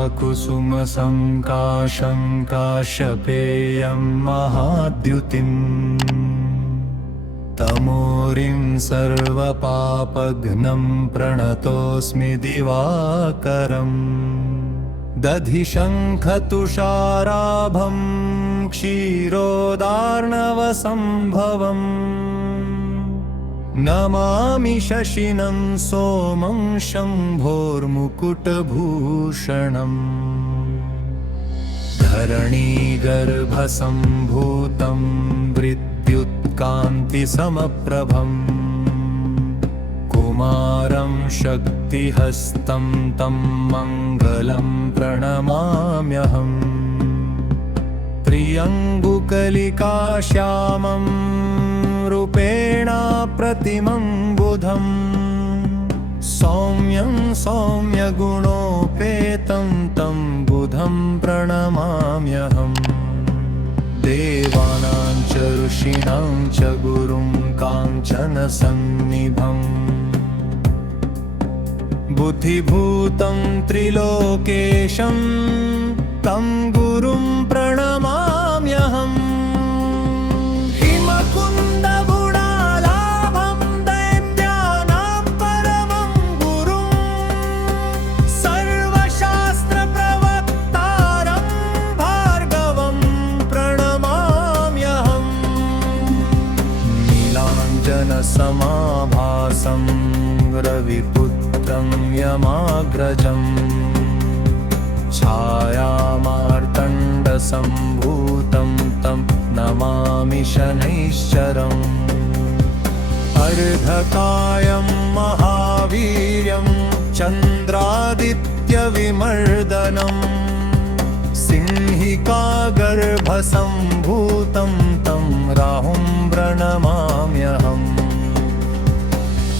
जपाकुसुमसङ्काशं काश्यपेयं महाद्युतिम् तमोरिं सर्वपापघ्नं प्रणतोऽस्मि दिवाकरम् दधिशङ्खतुषाराभं क्षीरोदार्णवसम्भवम् नमामि शशिनं सोमं शम्भोर्मुकुटभूषणम् धरणीगर्भसम्भूतं विद्युत्कान्तिसमप्रभम् कुमारं शक्तिहस्तं तं मङ्गलं प्रणमाम्यहम् त्र्यम्बकलिकाश्यामं रूपेण प्रतिमं बुधं सौम्यं सौम्यगुणोपेतं तं बुधं प्रणमाम्यहम् देवानां च ऋषीणां च गुरुं काञ्चनसन्निभम् बुद्धिभूतं त्रिलोकेशं तं गुरुं प्रणमाम्यहम् हिमकुन्दगुणालाभं दैत्यानां परमं गुरुं सर्वशास्त्रप्रवक्तारं भार्गवं प्रणमाम्यहम् नीलाञ्जनसमाभासं रविपुत्रं यमाग्रजम् छायामार्तण्डसम्भूतं तं नमामि शनैश्चरम् अर्धकायं महावीर्यं चन्द्रादित्यविमर्दनम् सिंहिकागर्भसम्भूतं तं राहुं प्रणमाम्यहम्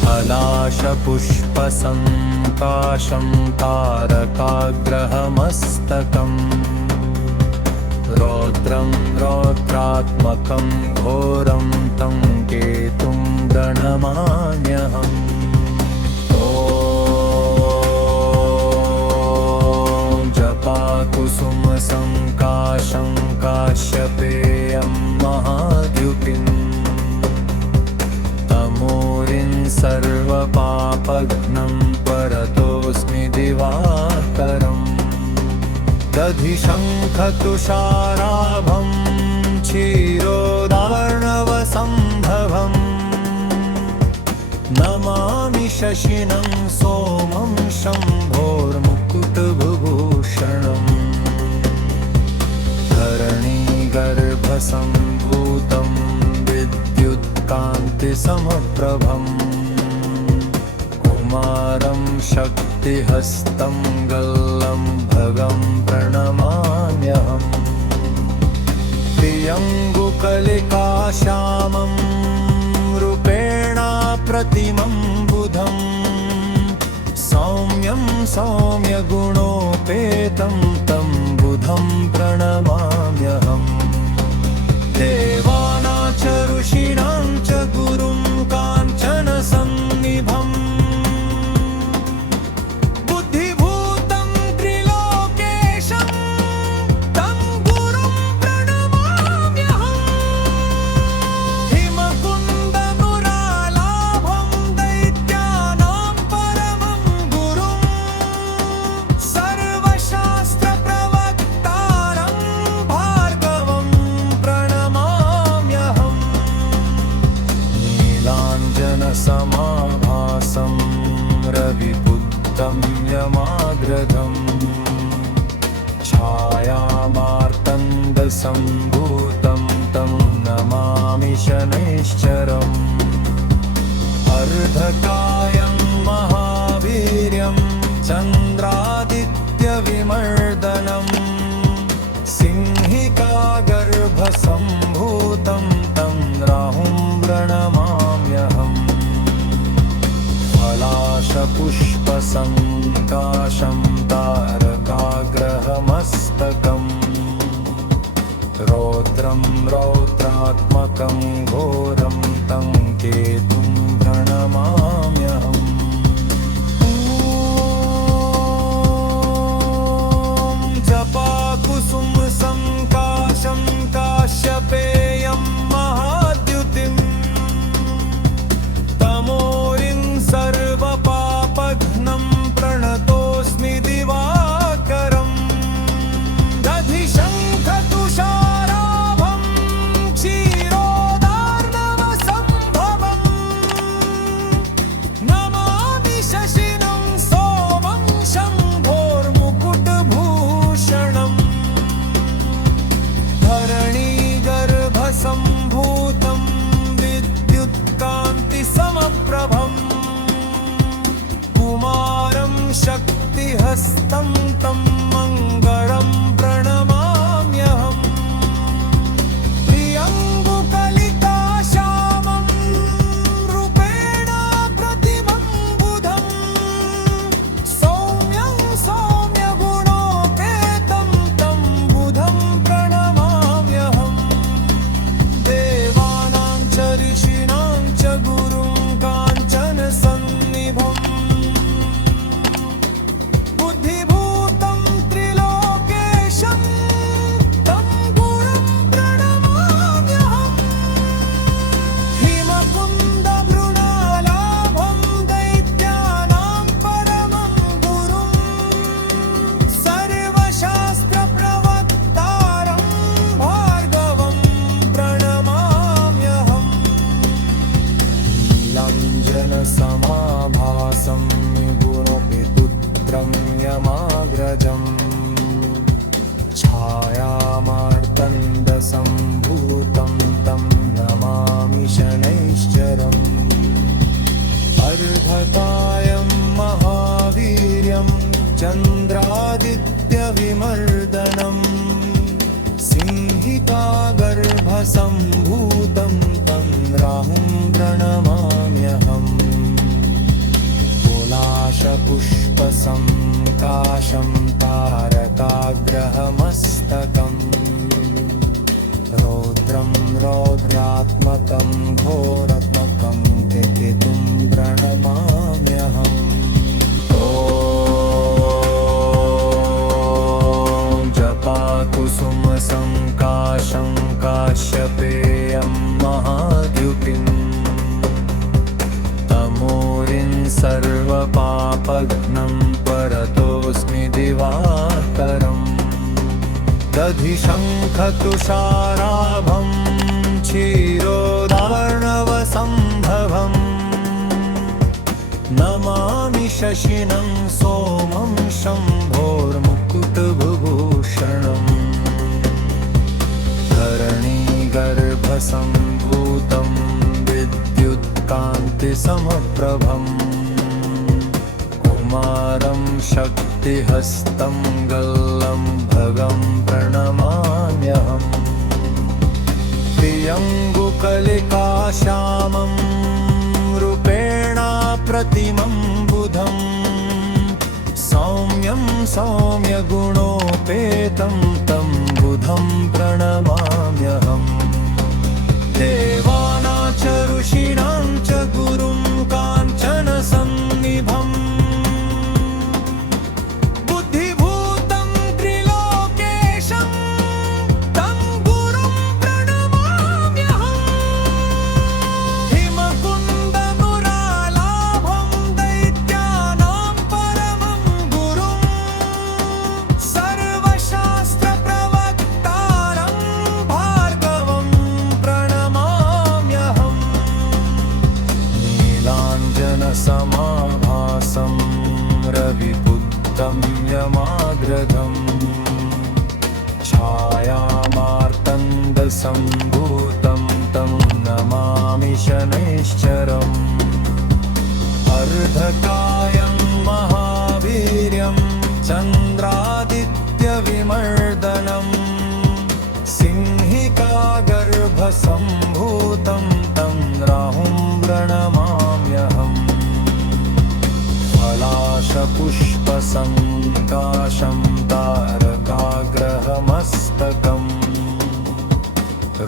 हलाशपुष्पसङ्काशं तारकाग्रहमस्तकम् रौद्रं रौद्रात्मकं घोरं तं केतुं प्रणमाम्यहम् ॐ जपाकुसुमसङ्काशं काश्यपेयं महाद्युतिम् तमोरिं सर्वपापघ्नं परतोऽस्मि दिवाकरम् दधिशङ्खतुषाराभं क्षीरोदार्णवसम्भवम् नमामि शशिनं सोमं शम्भोर्मुकुटभूषणम् धरणीगर्भसम्भूतं विद्युत्कान्तिसमप्रभम् कुमारं शक्तिहस्तं गल्लं भगं प्रणमाम्यहम् त्र्यम्बकलिकाश्यामं रूपेण प्रतिमं बुधं सौम्यं सौम्यगुणोपेतं तं बुधं प्रणमाम्यहम् देवानां च ऋषीणां च गुरुं काञ्चनसन्निभम् बुद्धिभूतं त्रिलोकेशं तं गुरुं प्रणमाम्यहम् हिमकुन्दगुणालाभं दैत्यानां परमं गुरुं सर्वशास्त्रप्रवक्तारं भार्गवं प्रणमाम्यहम् नीलाञ्जनसमाभासं रविपुत्रं यमाग्रजम् छायामार्तण्डसम्भूतं तं नमामि शनैश्चरम् अर्धकायं महावीर्यं चन्द्रादित्यविमर्दनम् सिंहिकागर्भसम्भूतं तं राहुं प्रणमाम्यहम् हलाशपुष्पसङ्काशं तारकाग्रहमस्तकम् रौद्रं रौद्रात्मकं घोरं तं केतुं प्रणमाम्यहम् चन्द्रादित्यविमर्दनम् सिंहिकागर्भसम्भूतं तं राहुं प्रणमाम्यहम् पुलाशपुष्पसङ्काशं तारकाग्रहमस्तकम् रौद्रं रौद्रात्मकं घोरात्मकं केतुं प्रणमाम्यहम् ॐ जपाकुसुमसङ्काशं काश्यपेयं महाद्युतिम् तमोरिं सर्वपापघ्नं परतोऽस्मि दिवाकरम् दधिशङ्खतुषाराभं क्षीरोदार्णवसम्भवम् नमामि शशिनं सोमं शम्भोर्मुकुटभूषणम् धरणीगर्भसम्भूतं विद्युत्कान्तिसमप्रभम् कुमारं शक्तिहस्तं गल्लं भगं प्रणमाम्यहम् प्रियङ्गुकलिकाश्यामं रूपेणा प्रतिमं बुधम् सौम्यं सौम्यगुणोपेतं तं बुधं प्रणमाम्यहम् देवानां च ऋषीणां च गुरुं काञ्चनसन्निभम् बुद्धिभूतं त्रिलोकेशं तं गुरुं प्रणमाम्यहम् हिमकुन्दमुरालाभं दैत्यानां परमं गुरुं सर्वशास्त्रप्रवक्तारं भार्गवं प्रणमाम्यहम् नीलाञ्जनसमाभासं रविपुत्रं यमाग्रजम् छायामार्तण्डसम्भूतं तं नमामि शनैश्चरम् अर्धकायं महावीर्यं चन्द्रादित्यविमर्दनम् सिंहिकागर्भसम्भूतं तं राहुं प्रणमाम्यहम् पलाशपुष्पसङ्काशं तारकाग्रहमस्तकम्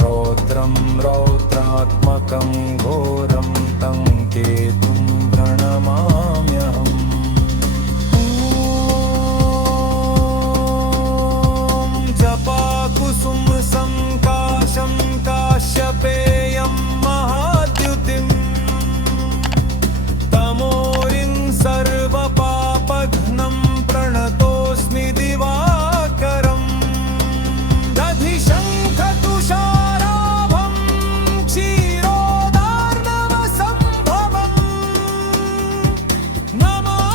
रौद्रं रौद्रात्मकं घोरं तं केतुं प्रणमाम्यहम् ॐ जपाकुसुमसङ्काशं काश्यपेयं महाद्युतिम् तमोरिं सर्वपापघ्नं प्रणतोऽस्मि दिवाकरम् दधिशङ्खतुषाराभं क्षीरोदार्णवसम्भवम् नमामि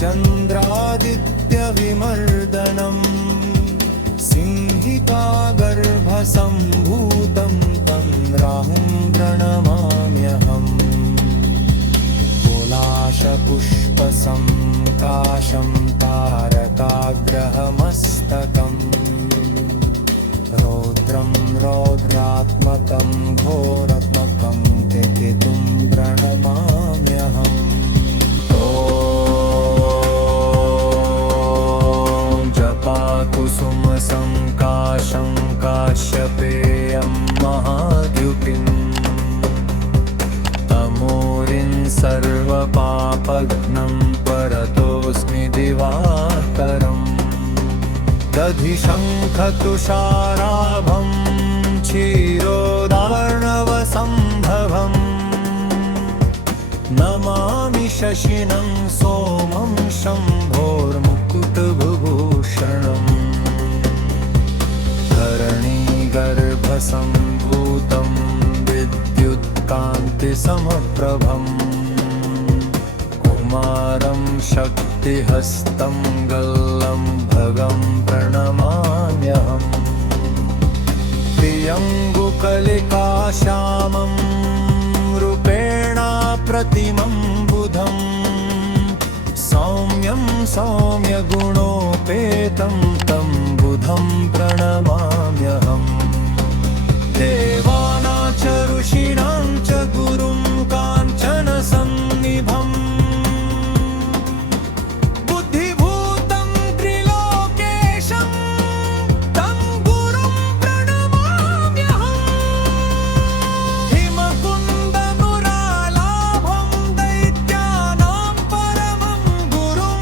चन्द्रादित्यविमर्दनम् सिंहिकागर्भसम्भूतं तं राहुं प्रणमाम्यहम् कुलाशपुष्पसङ्काशं तारकाग्रहमस्तकम् रौद्रं रौद्रात्मकं घोरात्मकं केतुं प्रणमाम्यहम् ॐ जपाकुसुमसङ्काशं काश्यपेयं महाद्युतिम् तमोरिं सर्वपापघ्नं परतोऽस्मि दिवाकरम् दधिशङ्खतुषाराभं क्षीरोदार्णवसम्भवम् नमामि शशिनं सोमं शम्भोर्मुकुटभूषणम् धरणीगर्भसम्भूतं विद्युत्कान्तिसमप्रभम् कुमारं शक्तिहस्तं गल्लं भगं प्रणमाम्यहम् प्रियङ्गुकलिकाश्यामं रूपेण प्रतिमं बुधम् सौम्यं सौम्यगुणोपेतं तं बुधं प्रणमाम्यहम् देवानां च ऋषीणां च गुरुं काञ्चनसन्निभम् बुद्धिभूतं त्रिलोकेशं तं गुरुं प्रणमाम्यहम् हिमकुन्दमुरालाभं दैत्यानां परमं गुरुं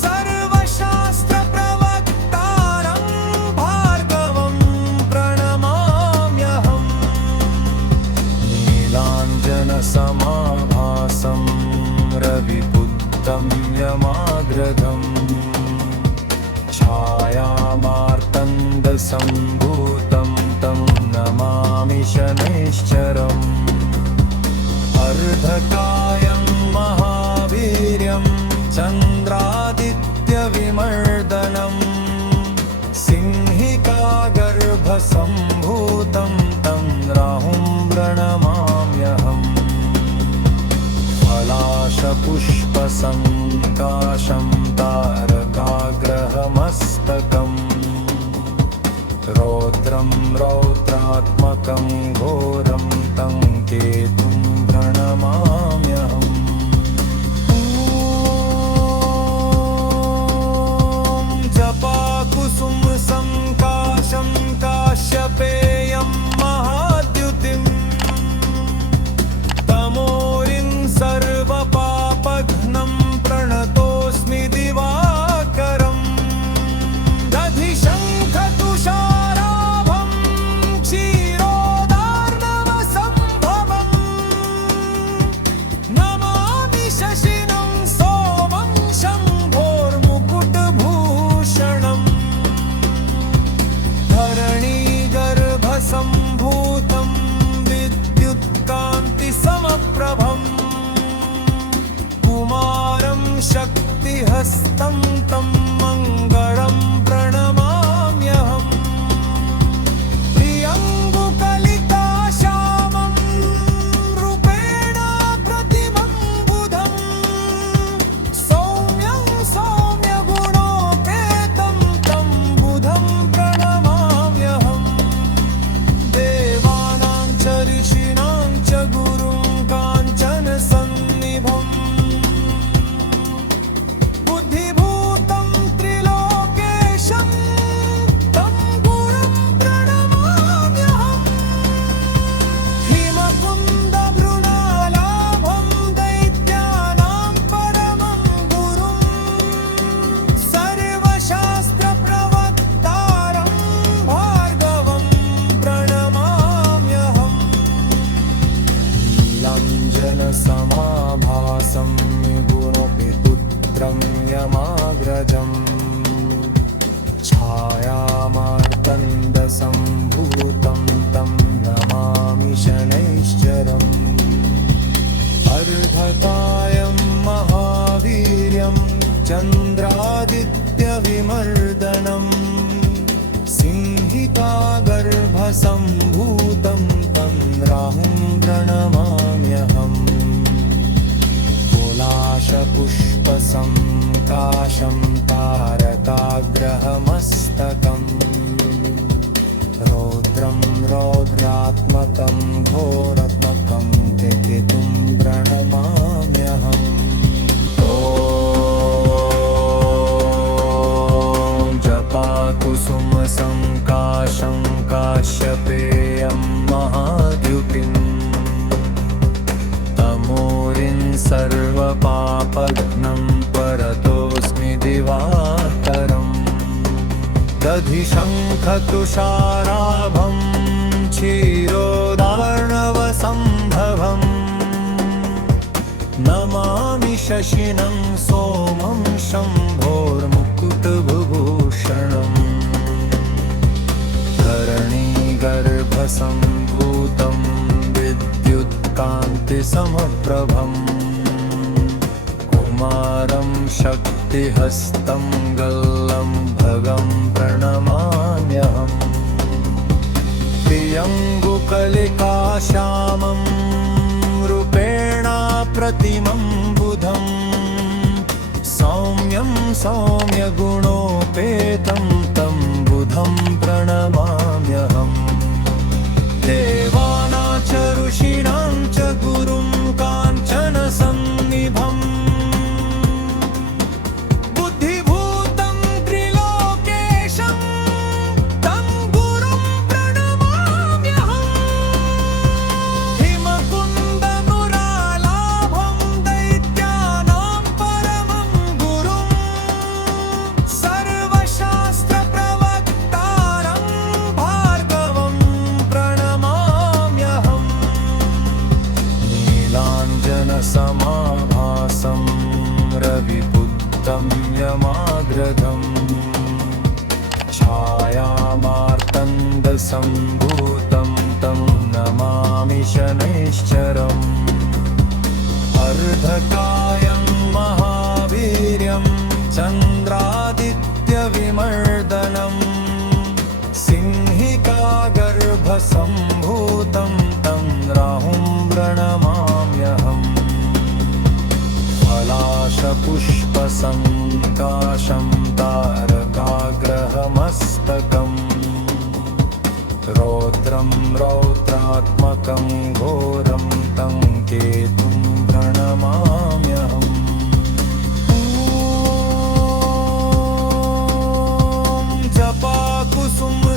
सर्वशास्त्रप्रवक्तारं भार्गवं प्रणमाम्यहम् नीलाञ्जनसमाभासं रविपुत्रं यमाग्रजम् छायामार्तण्डसम्भूतं तं नमामि शनैश्चरम् अर्धकायं महावीर्यं चन्द्रादित्यविमर्दनम् सिंहिकागर्भसम्भूतं तं राहुं प्रणमाम्यहम् पलाशपुष्पसङ्काशं तारकाग्रहमस्तकम् रौद्रं रौद्रात्मकं घोरं तं केतुं प्रणमाम्यहम् ॐ जपाकुसुमसङ्काशं काश्यपेयं महाद्युतिम् तमोरिं सर्वपापघ्नं प्रणतोऽस्मि दिवाकरम् दधिशङ्खतुषाराभं क्षीरोदार्णवसम्भवम् नमामि शशिनं सोमं शम्भोर्मुकुटभूषणम् धरणीगर्भसम्भूतं विद्युत्कान्तिसमप्रभम् कुमारं शक्तिहस्तं तं मङ्गलं प्रणमाम्यहम् प्रियङ्गुकलिकाश्यामं रूपेण प्रतिमं बुधम् सौम्यं सौम्यगुणोपेतं तं बुधं प्रणमाम्यहम् देवानां च ऋषीणां च गुरुं काञ्चनसन्निभम् बुद्धिभूतं त्रिलोकेशं तं गुरुं प्रणमाम्यहम् हिमकुन्दभृणालाभं दैत्यानां परमं गुरुं सर्वशास्त्रप्रवक्तारं भार्गवं प्रणमाम्यहम् नीलाञ्जनसमाभासं गुणोपिपुत्रं यमाग्रजम् छायामार्तण्डसम्भूतं तं नमामि शनैश्चरम् अर्धकायं महावीर्यं शिखागर्भसम्भूतं तं राहुं प्रणमाम्यहम् पुलाशपुष्पसङ्काशं तारकाग्रहमस्तकम् रौद्रं रौद्रात्मकं घोरात्मकं केतुं प्रणमाम्यहम् ॐ जपाकुसुमसङ्काशं काश्यपेयं महाद्युतिम् तमोरिं सर्वपापघ्नं परतोऽस्मि दिवाकरम् दधिशङ्खतुषाराभं क्षीरोदार्णवसम्भवम् नमामि शशिनं सोमं शम्भोर्मुकुटभूषणम् धरणीगर्भसम्भूतं विद्युत्कान्तिसमप्रभम् कुमारं शक्तिहस्तं गल्लं भगं प्रणमाम्यहम् प्रियङ्गुकलिकाश्यामं रूपेण प्रतिमं बुधं सौम्यं सौम्यगुणोपेतं तं बुधं प्रणमाम्यहम् देवानां च ऋषीणां च गुरुं काञ्चनसन्निभम् बुद्धिभूतं त्रिलोकेशं तं गुरुं प्रणमाम्यहम् हिमकुन्दमुरालाभं दैत्यानां परमं गुरुं सर्वशास्त्रप्रवक्तारं भार्गवं प्रणमाम्यहम् नीलाञ्जनसमाभासं रविपुत्रं यमाग्रजम् छायामार्तण्डसम्भूतं तं नमामि शनैश्चरम् अर्धकायं महावीर्यं चन्द्रादित्यविमर्दनम् सिंहिकागर्भसम्भूतं तं राहुं प्रणमाम्यहम् पलाशपुष्पसङ्काशं तारकाग्रहमस्तकम् रौद्रं रौद्रात्मकं घोरं तं केतुं प्रणमाम्यहम् ॐ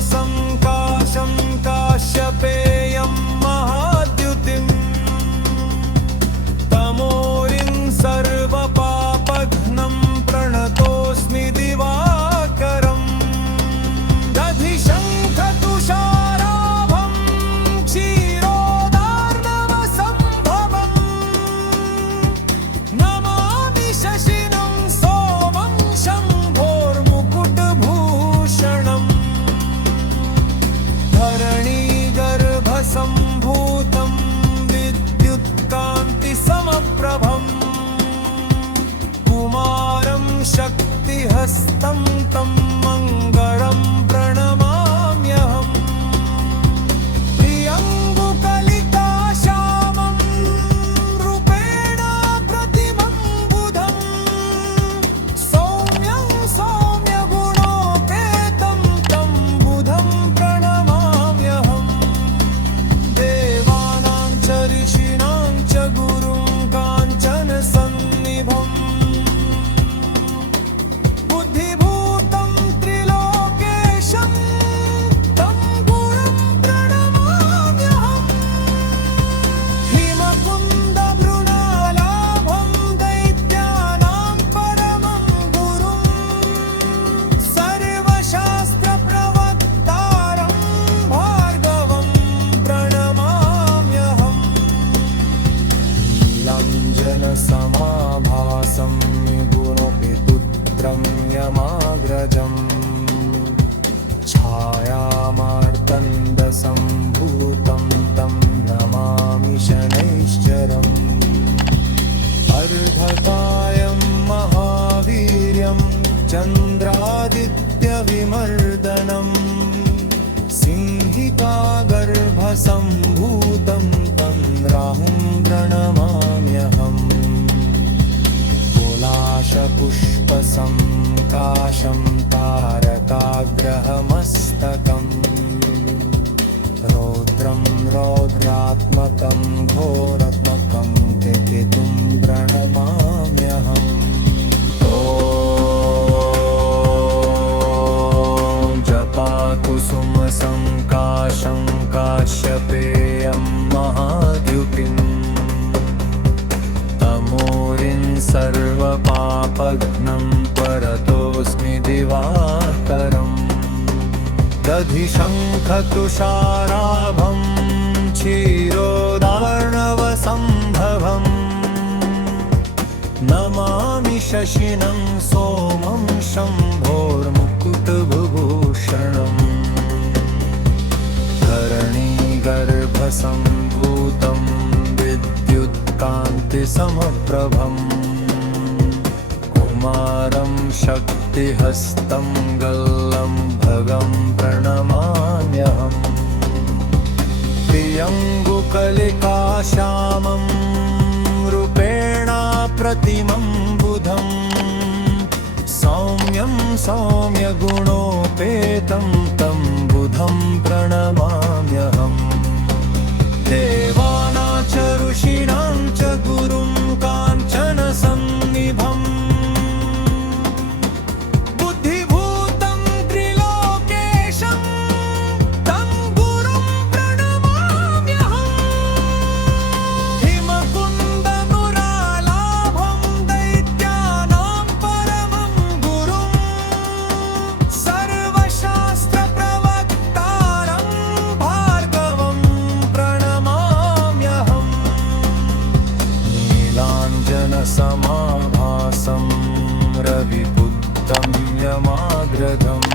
जपाकुसुमसङ्काशं काश्यपेयं महाद्युतिम् तमोरिं सर्वपापघ्नं प्रणतोऽस्मि दिवाकरम् दधिशङ्खतुषाराभं क्षीरोदार्णवसम्भवम् नमामि शशिनं सोमं शम्भोर्मुकुटभूषणम् धरणीगर्भसम्भूतं विद्युत्कान्तिसमप्रभम् कुमारं शक्तिहस्तं तं मङ्गलं प्रणमाम्यहम् प्रियङ्गुकलिकाश्यामं रूपेण प्रतिमं बुधं सौम्यं सौम्यगुणोपेतं तं बुधं प्रणमाम्यहम् देवानां च ऋषीणां च गुरुं काञ्चनसन्निभम् बुद्धिभूतं कलिकागर्भसम्भूतं तं राहुं प्रणमाम्यहम् पुलाशपुष्पसङ्काशं तारकाग्रहमस्तकम् रौद्रं रौद्रात्मकं घोरात्मकं केतुं प्रणमाम्यहम् ॐ जपाकुसुमसङ्काशं काश्यपेयं महाद्युतिम् तमोरिं सर्वपापघ्नं परतोऽस्मि दिवाकरम् दधिशङ्खतुषाराभं क्षीरोदार्णवसम्भवम् नमामि शशिनं सोमं शम्भोर्मुकुटभूषणम् धरणीगर्भसम्भूतं विद्युत्कान्तिसमप्रभम् कुमारं शक्तिहस्तं गल्लं भगं प्रणमाम्यहम् प्रियङ्गुकलिकाश्यामं रूपेण प्रतिमं बुधं सौम्यं सौम्यगुणोपेतं तं बुधं प्रणमाम्यहम् देवानां च ऋषीणां च गुरुं काञ्चनसन्निभम् बुद्धिभूतं त्रिलोकेशं तं गुरुं प्रणमाम्यहम् हिमकुन्दमुरालाभं दैत्यानां परमं गुरुं सर्वशास्त्रप्रवक्तारं भार्गवं प्रणमाम्यहम् नीलाञ्जनसमाभासं रविपुत्रं यमाग्रजम्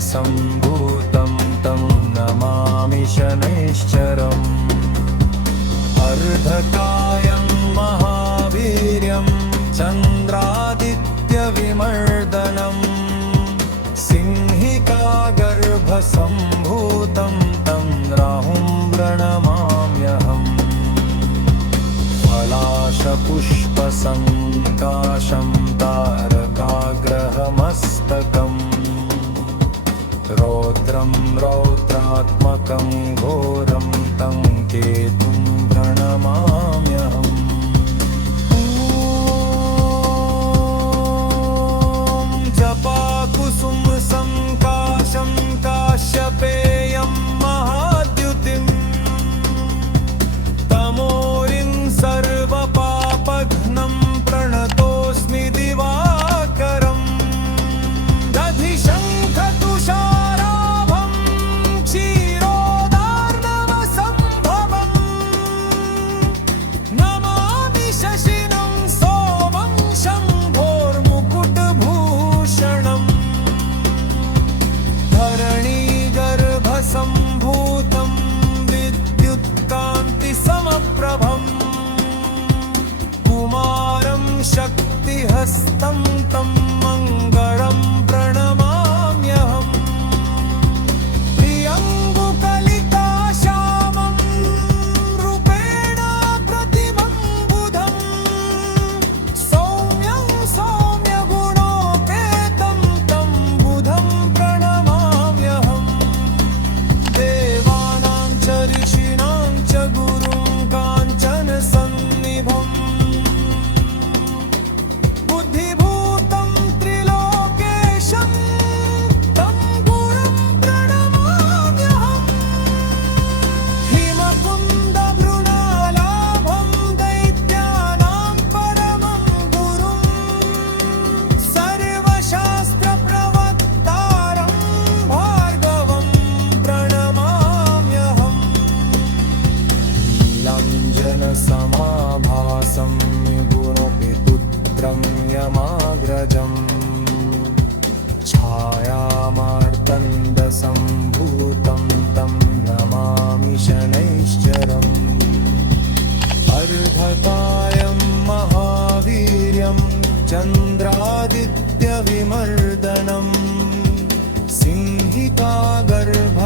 छायामार्तण्डसम्भूतं तं नमामि शनैश्चरम् अर्धकायं महावीर्यं चन्द्रादित्यविमर्दनम् सिंहिकागर्भसम्भूतं तं राहुं प्रणमाम्यहम् पलाशपुष्पसङ्काशं तारकाग्रहमस्तकम् रौद्रं रौद्रात्मकं घोरं तं केतुं प्रणमाम्यहम् ॐ जपाकुसुमसङ्काशं काश्यपेयं महाद्युतिम् तमोरिं सर्वपापघ्नं प्रणतोऽस्मि दिवाकरम् दधिशङ्खतुषाराभं क्षीरोदार्णवसम्भवम् नमामि शशिनं सोमं शम्भोर्मुकुटभूषणम् धरणीगर्भसम्भूतं विद्युत्कान्तिसमप्रभम् कुमारं शक्तिहस्तं तं मङ्गलं प्रणमाम्यहम् प्रियङ्गुकलिकाश्यामं रूपेण प्रतिमं बुधं सौम्यं सौम्यगुणोपेतं तं बुधं प्रणमाम्यहम् देवानां च ऋषीणां च गुरुं काञ्चनसन्निभम् बुद्धिभूतं त्रिलोकेशं तं गुरुं प्रणमाम्यहम् हिमकुन्दभृणालाभं दैत्यानां परमं गुरुं सर्वशास्त्रप्रवक्तारं भार्गवं प्रणमाम्यहम् नीलाञ्जनसमाभासं गुणोपेतुत्रं यमाग्रजम् छायामार्तण्डसम्भूतं तं नमामि शनैश्चरम् अर्धकायं महावीर्यं चन्द्रादित्यविमर्दनम्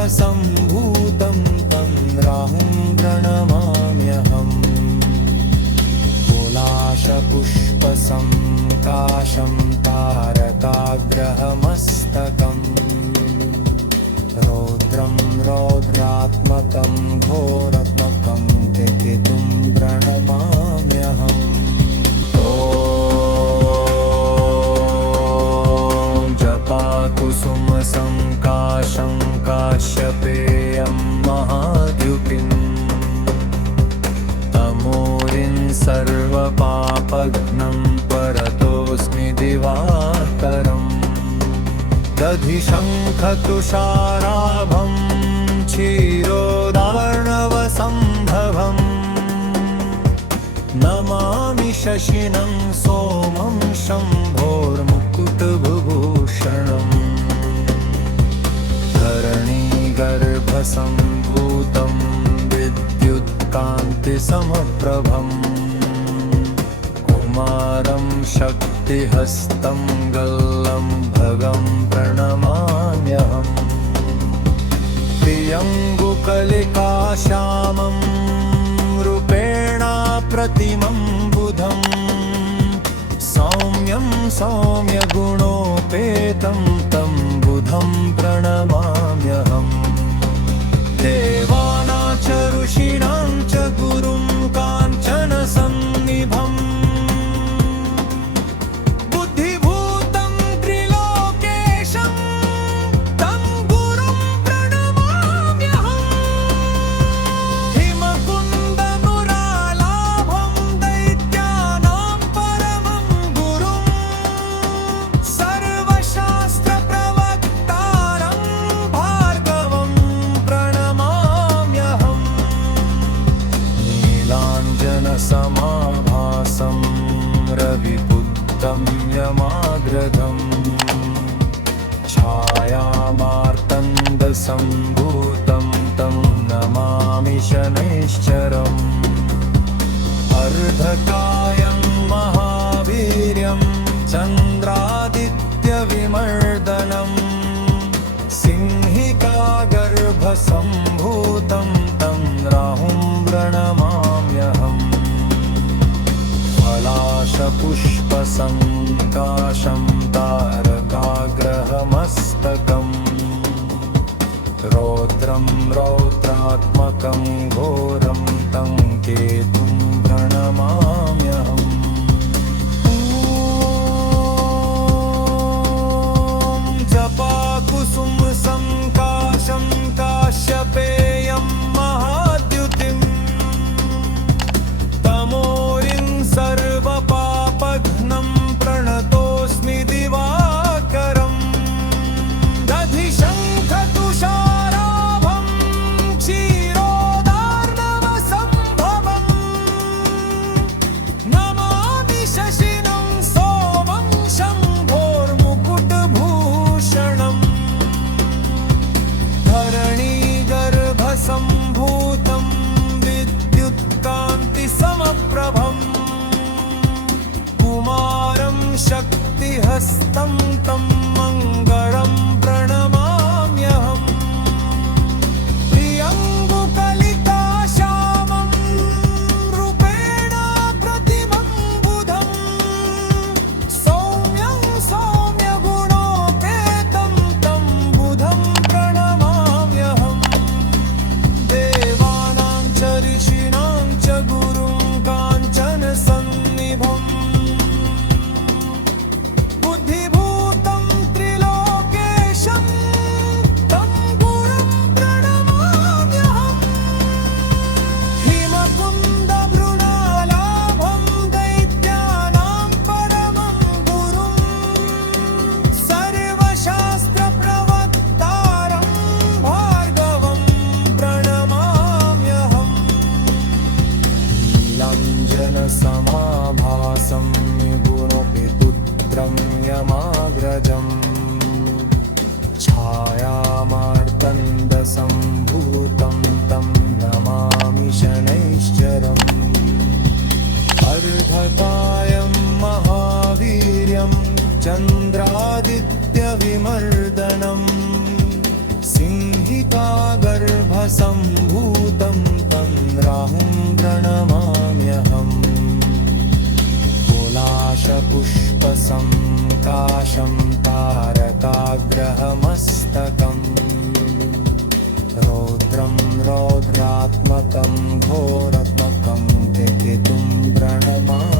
सर्वपापसम्भूतं तं राहुं प्रणमाम्यहम् कुलाशपुष्पसङ्काशं तारकाग्रहमस्तकम् रौद्रं रौद्रात्मकं घोरात्मकं केतुं प्रणमाम्यहम् ॐ जपाकुसुमसङ्काशं काश्यपेयं महाद्युतिम् तमोरिं सर्वपापघ्नं परतोऽस्मि दिवाकरम् दधिशङ्खतुषाराभं क्षीरोदार्णवसम्भवम् नमामि शशिनं सोमं शम्भोर्मुकुटभूषणम् धरणीगर्भसम्भूतं विद्युत्कान्तिसमप्रभम् कुमारं शक्तिहस्तं गल्लं भगं प्रणमाम्यहम् प्रियङ्गुकलिकाश्यामं रूपेण प्रतिमं बुधं सौम्यं सौम्यगुणोपेतं तं बुधं प्रणमाम्यहम् देवानां च ऋषीणां च गुरुं काञ्चनसन्निभम् बुद्धिभूतं त्रिलोकेशं तं गुरुं प्रणमाम्यहम् हिमकुन्दमुरालाभं दैत्यानां परमं गुरुं सर्वशास्त्रप्रवक्तारं भार्गवं प्रणमाम्यहम् नीलाञ्जनसमाभासं रविपुत्रं यमाग्रजम् छायामार्तण्डसम्भूतं तं नमामि शनैश्चरम् अर्धकायं महावीर्यं चन्द्रादित्यविमर्दनम् सिंहिकागर्भसम्भूतं तं राहुं प्रणमाम्यहम् पलाशपुष्पसङ्काशं तारकाग्रहमस्तकम् रौद्रं रौद्रात्मकं घोरं तं केतुं प्रणमाम्यहम् ॐ जपाकुसुमसङ्काशं काश्यपेयं महाद्युतिम् तमोरिं सर्वपापघ्नं प्रणतोऽस्मि दिवाकरम् दधिशङ्खतुषाराभं क्षीरोदार्णवसम्भवम् नमामि शशिनं सोमं शम्भोर्मुकुटभूषणम् धरणीगर्भसम्भूतं विद्युत्कान्तिसमप्रभम् कुमारं शक्तिहस्तं तं मङ्गलं प्रणमाम्यहम् प्रियङ्गुकलिकाश्यामं रूपेण प्रतिमं बुधं सौम्यं सौम्यगुणोपेतं तं बुधं प्रणमाम्यहम् देवानां च ऋषीणां च गुरुं काञ्चनसन्निभम् बुद्धिभूतं त्रिलोकेशं तं गुरुं प्रणमाम्यहम् हिमकुन्दमृणालाभं दैत्यानां परमं गुरुं सर्वशास्त्रप्रवक्तारं भार्गवं प्रणमाम्यहम् नीलाञ्जनसमाभासं गुणोपिपुत्रं यमाग्रजम् छायामार्तण्डसम्भूतं तं नमामि शनैश्चरम् अर्धकायं महावीर्यं चन्द्रादित्यविमर्दनम् सिंहिका सम्भूतं तं राहुं प्रणमाम्यहम् कुलाशपुष्पसङ्काशं तारकाग्रहमस्तकम् रौद्रं रौद्रात्मकं घोरात्मकं ते केतुं प्रणमाम्यहम्